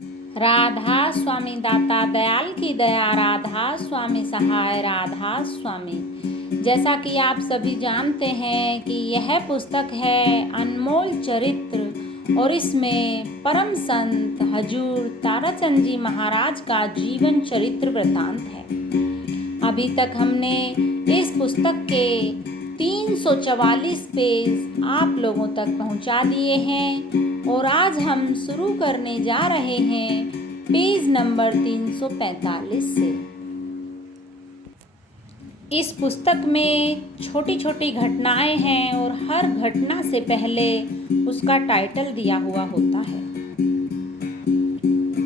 राधा स्वामी दाता दयाल की दया, राधा स्वामी सहाय, राधा स्वामी। जैसा कि आप सभी जानते हैं कि यह पुस्तक है अनमोल चरित्र और इसमें परम संत हजूर ताराचंद जी महाराज का जीवन चरित्र वृतांत है। अभी तक हमने इस पुस्तक के 344 पेज आप लोगों तक पहुंचा दिए हैं और आज हम शुरू करने जा रहे हैं पेज नंबर 345 से। इस पुस्तक में छोटी छोटी घटनाएं हैं और हर घटना से पहले उसका टाइटल दिया हुआ होता है।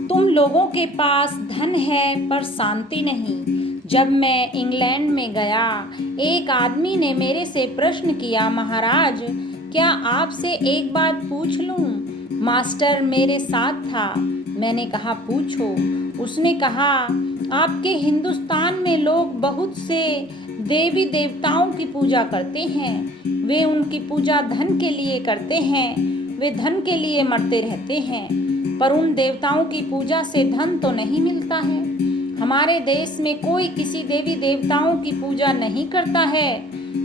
तुम लोगों के पास धन है पर शांति नहीं। जब मैं इंग्लैंड में गया, एक आदमी ने मेरे से प्रश्न किया, महाराज क्या आपसे एक बात पूछ लूं? मास्टर मेरे साथ था। मैंने कहा पूछो। उसने कहा आपके हिंदुस्तान में लोग बहुत से देवी देवताओं की पूजा करते हैं। वे उनकी पूजा धन के लिए करते हैं। वे धन के लिए मरते रहते हैं, पर उन देवताओं की पूजा से धन तो नहीं मिलता है। हमारे देश में कोई किसी देवी देवताओं की पूजा नहीं करता है,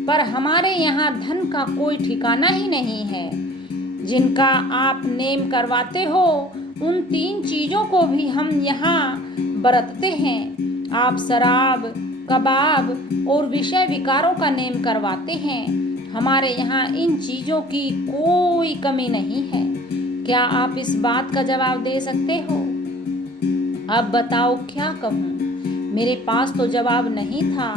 पर हमारे यहाँ धन का कोई ठिकाना ही नहीं है। जिनका आप नेम करवाते हो उन 3 चीज़ों को भी हम यहाँ बरतते हैं। आप शराब, कबाब और विषय विकारों का नेम करवाते हैं। हमारे यहाँ इन चीज़ों की कोई कमी नहीं है। क्या आप इस बात का जवाब दे सकते हो? अब बताओ क्या कहूँ। मेरे पास तो जवाब नहीं था।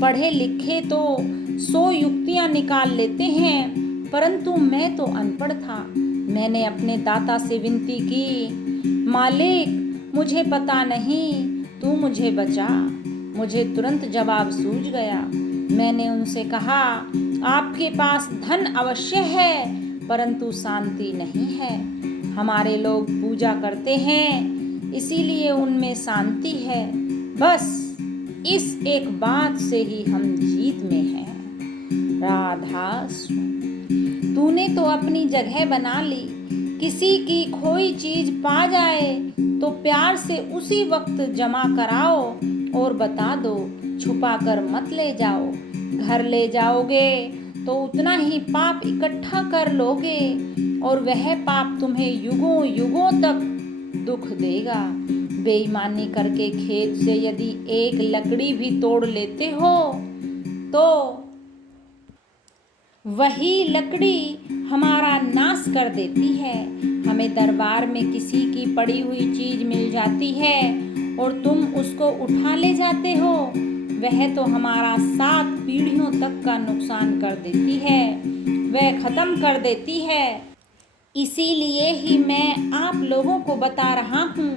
पढ़े लिखे तो 100 युक्तियाँ निकाल लेते हैं, परंतु मैं तो अनपढ़ था। मैंने अपने दाता से विनती की, मालिक मुझे पता नहीं, तू मुझे बचा। मुझे तुरंत जवाब सूझ गया। मैंने उनसे कहा, आपके पास धन अवश्य है, परंतु शांति नहीं है। हमारे लोग पूजा करते हैं, इसीलिए उनमें शांति है। बस इस एक बात से ही हम जीत में हैं। राधा स्वामी, तूने तो अपनी जगह बना ली। किसी की खोई चीज पा जाए तो प्यार से उसी वक्त जमा कराओ और बता दो, छुपा कर मत ले जाओ। घर ले जाओगे तो उतना ही पाप इकट्ठा कर लोगे और वह पाप तुम्हें युगों युगों तक दुख देगा। बेईमानी करके खेत से यदि एक लकड़ी भी तोड़ लेते हो तो वही लकड़ी हमारा नाश कर देती है। हमें दरबार में किसी की पड़ी हुई चीज मिल जाती है और तुम उसको उठा ले जाते हो, वह तो हमारा 7 पीढ़ियों तक का नुकसान कर देती है, वह खत्म कर देती है। इसीलिए ही मैं आप लोगों को बता रहा हूँ।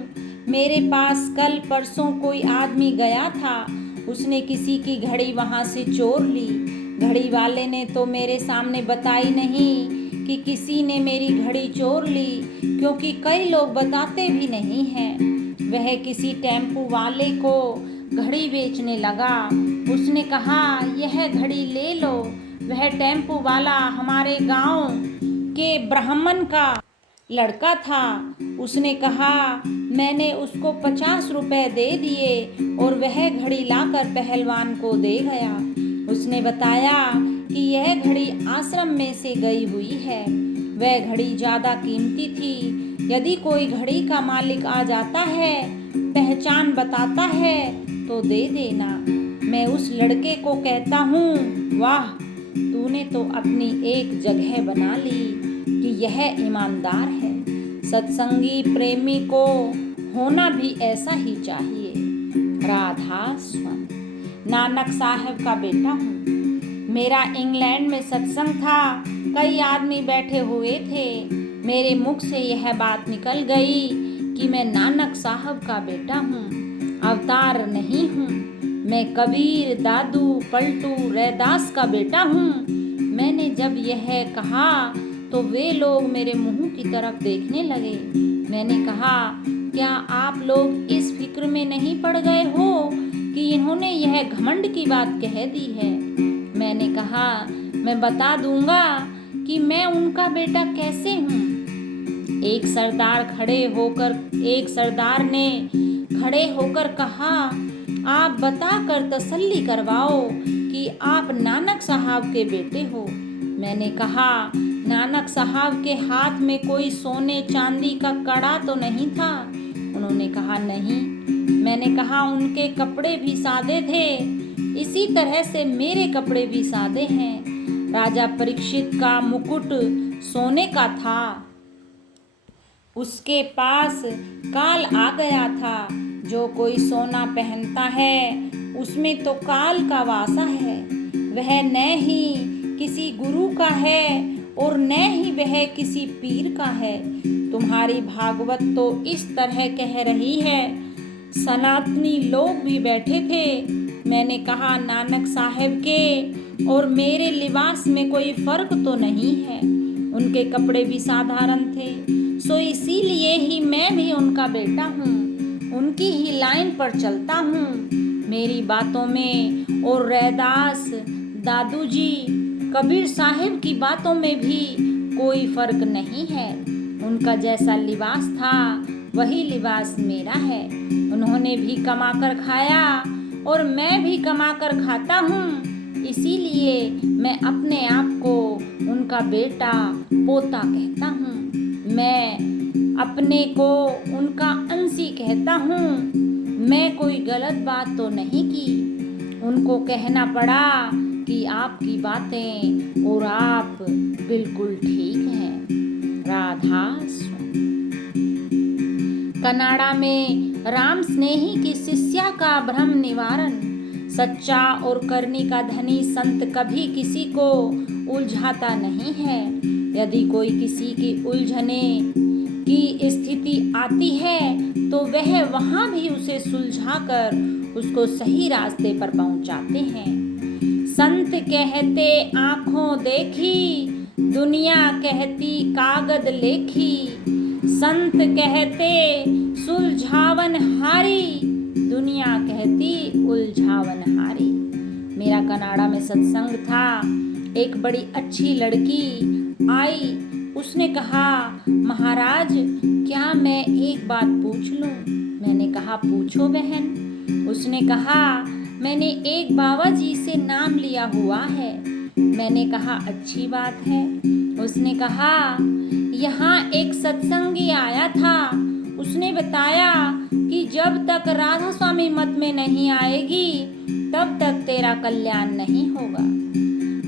मेरे पास कल परसों कोई आदमी गया था, उसने किसी की घड़ी वहाँ से चोर ली। घड़ी वाले ने तो मेरे सामने बताई नहीं कि किसी ने मेरी घड़ी चोर ली, क्योंकि कई लोग बताते भी नहीं हैं। वह किसी टेम्पू वाले को घड़ी बेचने लगा। उसने कहा यह घड़ी ले लो। वह टेम्पू वाला हमारे गांव के ब्राह्मण का लड़का था। उसने कहा, मैंने उसको 50 रुपए दे दिए और वह घड़ी लाकर पहलवान को दे गया। उसने बताया कि यह घड़ी आश्रम में से गई हुई है। वह घड़ी ज़्यादा कीमती थी। यदि कोई घड़ी का मालिक आ जाता है, पहचान बताता है तो दे देना। मैं उस लड़के को कहता हूँ, वाह तूने तो अपनी एक जगह बना ली कि यह ईमानदार है। सत्संगी प्रेमी को होना भी ऐसा ही चाहिए। राधा स्वामी, नानक साहब का बेटा हूँ। मेरा इंग्लैंड में सत्संग था। कई आदमी बैठे हुए थे। मेरे मुख से यह बात निकल गई कि मैं नानक साहब का बेटा हूँ, अवतार नहीं हूँ। मैं कबीर, दादू, पलटू, रैदास का बेटा हूँ। मैंने जब यह कहा तो वे लोग मेरे मुंह की तरफ देखने लगे। मैंने कहा, क्या आप लोग इस फिक्र में नहीं पड़ गए हो कि इन्होंने यह घमंड की बात कह दी है? मैंने कहा, मैं बता दूंगा कि मैं उनका बेटा कैसे हूँ। एक सरदार ने खड़े होकर कहा, आप बताकर तसल्ली करवाओ कि आप नानक साहब के बेटे हो। मैंने कहा, नानक साहब के हाथ में कोई सोने चांदी का कड़ा तो नहीं था? उन्होंने कहा, नहीं। मैंने कहा, उनके कपड़े भी सादे थे, इसी तरह से मेरे कपड़े भी सादे हैं। राजा परीक्षित का मुकुट सोने का था, उसके पास काल आ गया था। जो कोई सोना पहनता है उसमें तो काल का वासा है। वह न ही किसी गुरु का है और न ही वह किसी पीर का है। तुम्हारी भागवत तो इस तरह कह रही है। सनातनी लोग भी बैठे थे। मैंने कहा, नानक साहब के और मेरे लिबास में कोई फर्क तो नहीं है। उनके कपड़े भी साधारण थे, सो इसीलिए ही मैं भी उनका बेटा हूँ, उनकी ही लाइन पर चलता हूँ। मेरी बातों में और रैदास, दादूजी, कबीर साहिब की बातों में भी कोई फर्क नहीं है। उनका जैसा लिबास था वही लिबास मेरा है। उन्होंने भी कमाकर खाया और मैं भी कमाकर खाता हूँ, इसीलिए मैं अपने आप को उनका बेटा पोता कहता हूँ। मैं अपने को उनका अंशी कहता हूँ। मैं कोई गलत बात तो नहीं की। उनको कहना पड़ा कि आपकी बातें और आप बिल्कुल ठीक हैं। राधा स्वामी। कनाडा में राम स्नेही की शिष्या का भ्रम निवारण। सच्चा और करनी का धनी संत कभी किसी को उलझाता नहीं है। यदि कोई किसी की उलझने की स्थिति आती है तो वह वहाँ भी उसे सुलझाकर उसको सही रास्ते पर पहुँचाते हैं। संत कहते आँखों देखी, दुनिया कहती कागद लेखी। संत कहते सुलझावन हारी, दुनिया कहती उलझावन हारी। मेरा कनाडा में सत्संग था। एक बड़ी अच्छी लड़की आई। उसने कहा, महाराज क्या मैं एक बात पूछ लूं? मैंने कहा, पूछो बहन। उसने कहा, मैंने एक बाबा जी से नाम लिया हुआ है। मैंने कहा, अच्छी बात है। उसने कहा, यहाँ एक सत्संगी आया था। उसने बताया कि जब तक राधा स्वामी मत में नहीं आएगी तब तक तेरा कल्याण नहीं होगा।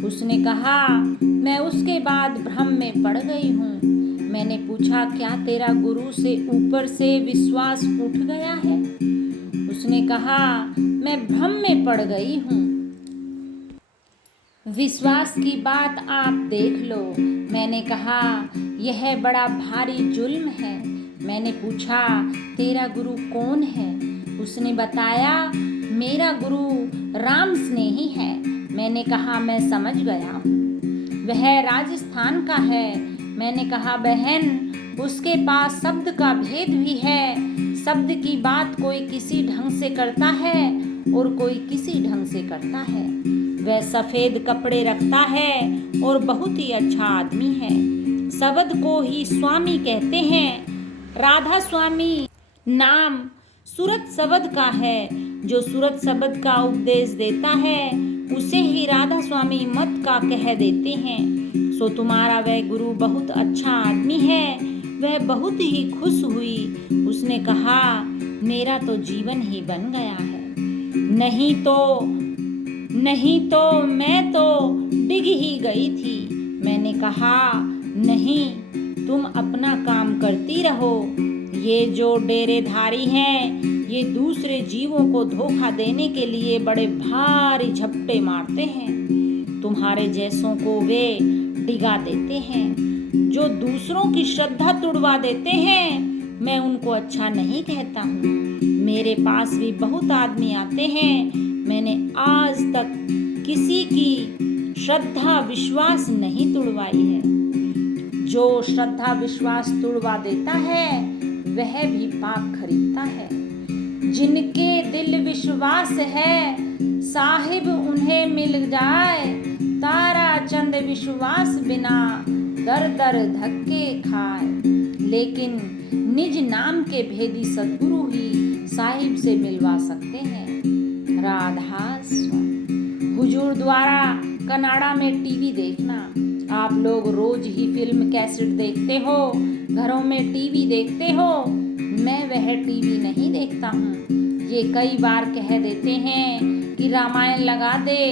उसने कहा, मैं उसके बाद भ्रम में पड़ गई हूँ। मैंने पूछा, क्या तेरा गुरु से ऊपर से विश्वास उठ गया है? उसने कहा, मैं भ्रम में पड़ गई हूँ। विश्वास की बात आप देख लो। मैंने कहा, यह बड़ा भारी जुल्म है। मैंने पूछा, तेरा गुरु कौन है? उसने बताया, मेरा गुरु राम स्नेही है। मैंने कहा, मैं समझ गया हूँ, वह राजस्थान का है। मैंने कहा, बहन उसके पास शब्द का भेद भी है। शब्द की बात कोई किसी ढंग से करता है और कोई किसी ढंग से करता है। वह सफ़ेद कपड़े रखता है और बहुत ही अच्छा आदमी है। शब्द को ही स्वामी कहते हैं। राधा स्वामी नाम सूरत शब्द का है। जो सूरत शब्द का उपदेश देता है उसे ही राधा स्वामी मत का कह देते हैं। सो तुम्हारा वह गुरु बहुत अच्छा आदमी है। वह बहुत ही खुश हुई। उसने कहा, मेरा तो जीवन ही बन गया है। नहीं तो मैं तो डिग ही गई थी। मैंने कहा, नहीं, तुम अपना काम करती रहो। ये जो डेरेधारी हैं, ये दूसरे जीवों को धोखा देने के लिए बड़े भारी झपटे मारते हैं। तुम्हारे जैसों को वे डिगा देते हैं। जो दूसरों की श्रद्धा तुड़वा देते हैं, मैं उनको अच्छा नहीं कहता हूँ। मेरे पास भी बहुत आदमी आते हैं। मैंने आज तक किसी की श्रद्धा विश्वास नहीं तुड़वाई है। जो श्रद्धा विश्वास तुड़वा देता है वह भी पाप खरीदता है। जिनके दिल विश्वास है, साहिब उन्हें मिल जाए। तारा चंद विश्वास बिना दर दर धक्के खाए। लेकिन निज नाम के भेदी सद्गुरु ही साहिब से मिलवा सकते हैं। राधा स्वामी। हुजूर द्वारा कनाडा में टीवी देखना। आप लोग रोज ही फिल्म कैसेट देखते हो, घरों में टीवी देखते हो। मैं वह टीवी नहीं देखता हूँ। ये कई बार कह देते हैं कि रामायण लगा दे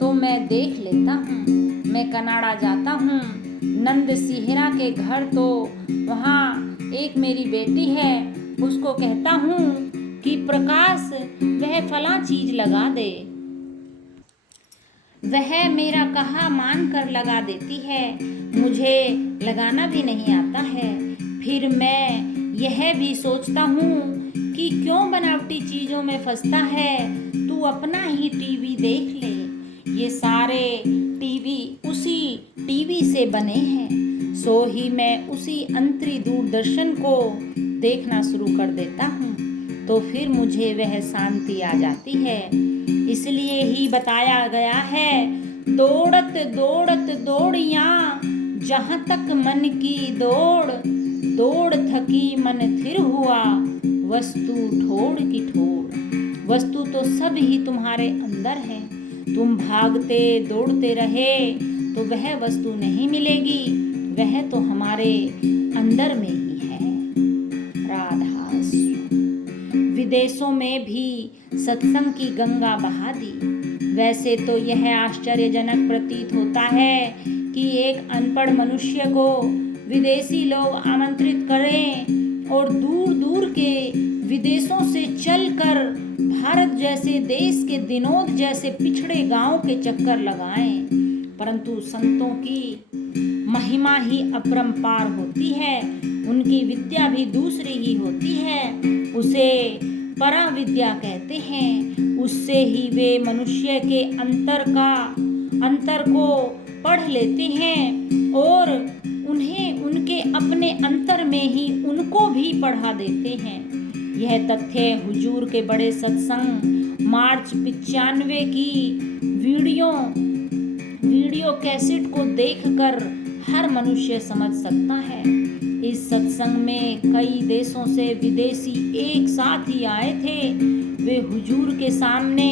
तो मैं देख लेता हूँ। मैं कनाडा जाता हूँ नंद सिहरा के घर, तो वहाँ एक मेरी बेटी है, उसको कहता हूँ कि प्रकाश वह फला चीज लगा दे। वह मेरा कहा मान कर लगा देती है। मुझे लगाना भी नहीं आता है। फिर मैं यह भी सोचता हूँ कि क्यों बनावटी चीजों में फंसता है, तू अपना ही टीवी देख ले। ये सारे टीवी उसी टीवी से बने हैं। सो ही मैं उसी अंतरी दूरदर्शन को देखना शुरू कर देता हूँ, तो फिर मुझे वह शांति आ जाती है। इसलिए ही बताया गया है, दौड़त दौड़त दौड़ियाँ जहाँ तक मन की दौड़, दौड़ थकी मन थिर हुआ वस्तु ठोड़ की ठोड़। वस्तु तो सब ही तुम्हारे अंदर है। तुम भागते दौड़ते रहे तो वह वस्तु नहीं मिलेगी, वह तो हमारे अंदर में ही है। राधा स्वामी। विदेशों में भी सत्संग की गंगा बहा दी। वैसे तो यह आश्चर्यजनक प्रतीत होता है कि एक अनपढ़ मनुष्य को विदेशी लोग आमंत्रित करें और दूर दूर के विदेशों से चलकर भारत जैसे देश के दिनोद जैसे पिछड़े गांव के चक्कर लगाएं। परंतु संतों की महिमा ही अपरंपार होती है। उनकी विद्या भी दूसरी ही होती है। उसे परा विद्या कहते हैं। उससे ही वे मनुष्य के अंतर को पढ़ लेते हैं और उन्हें उनके अपने अंतर में ही उनको भी पढ़ा देते हैं। यह तथ्य हुजूर के बड़े सत्संग मार्च 95 की वीडियो कैसेट को देखकर हर मनुष्य समझ सकता है। इस सत्संग में कई देशों से विदेशी एक साथ ही आए थे। वे हुजूर के सामने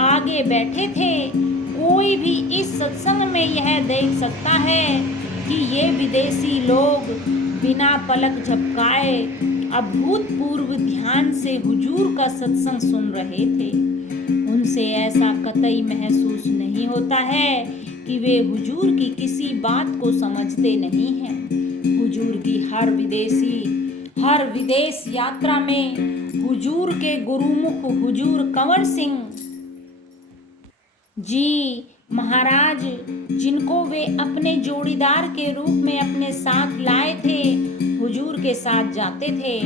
आगे बैठे थे। कोई भी इस सत्संग में यह देख सकता है कि ये विदेशी लोग बिना पलक झपकाए अभूतपूर्व ध्यान से हुजूर का सत्संग सुन रहे थे। उनसे ऐसा कतई महसूस नहीं होता है कि वे हुजूर की किसी बात को समझते नहीं हैं। हुजूर की हर विदेश यात्रा में हुजूर के गुरुमुख हुजूर कंवर सिंह जी महाराज, जिनको वे अपने जोड़ीदार के रूप में अपने साथ लाए थे, हुजूर के साथ जाते थे।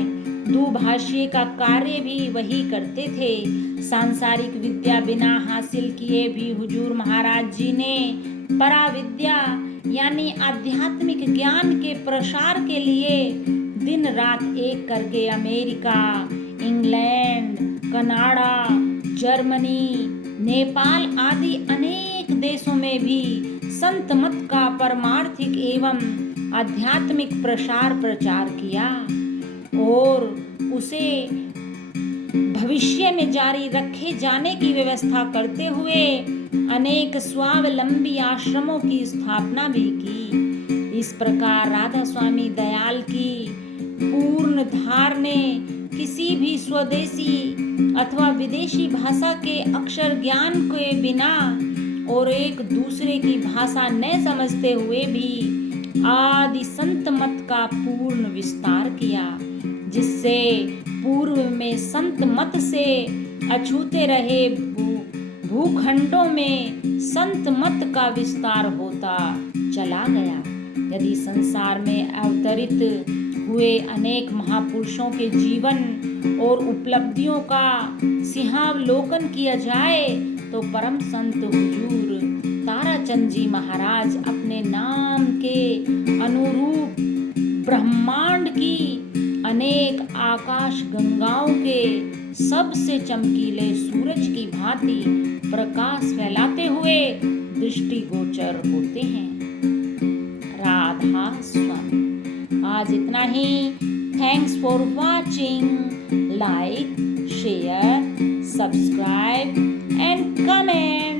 दुभाषी का कार्य भी वही करते थे। सांसारिक विद्या बिना हासिल किए भी हुजूर महाराज जी ने पराविद्या यानी आध्यात्मिक ज्ञान के प्रसार के लिए दिन रात एक करके America, England, Canada, Germany, Nepal आदि अनेक देशों में भी संत मत का परमार्थिक एवं आध्यात्मिक प्रचार किया और उसे भविष्य में जारी रखे जाने की व्यवस्था करते हुए अनेक स्वावलंबी आश्रमों की स्थापना भी की। इस प्रकार राधा स्वामी दयाल की पूर्ण धार ने किसी भी स्वदेशी अथवा विदेशी भाषा के अक्षर ज्ञान के बिना और एक दूसरे की भाषा न समझते हुए भी आदि संत मत का पूर्ण विस्तार किया, जिससे पूर्व में संत मत से अछूते रहे भूखंडों में संत मत का विस्तार होता चला गया। यदि संसार में अवतरित हुए अनेक महापुरुषों के जीवन और उपलब्धियों का सिंहावलोकन किया जाए तो परम संत हुजूर ताराचंद जी महाराज अपने नाम के अनुरूप ब्रह्मांड की अनेक आकाश गंगाओं के सबसे चमकीले सूरज की भांति प्रकाश फैलाते हुए दृष्टिगोचर होते हैं। राधा स्वामी। आज इतना ही। Thanks for watching. Like, share, subscribe and comment.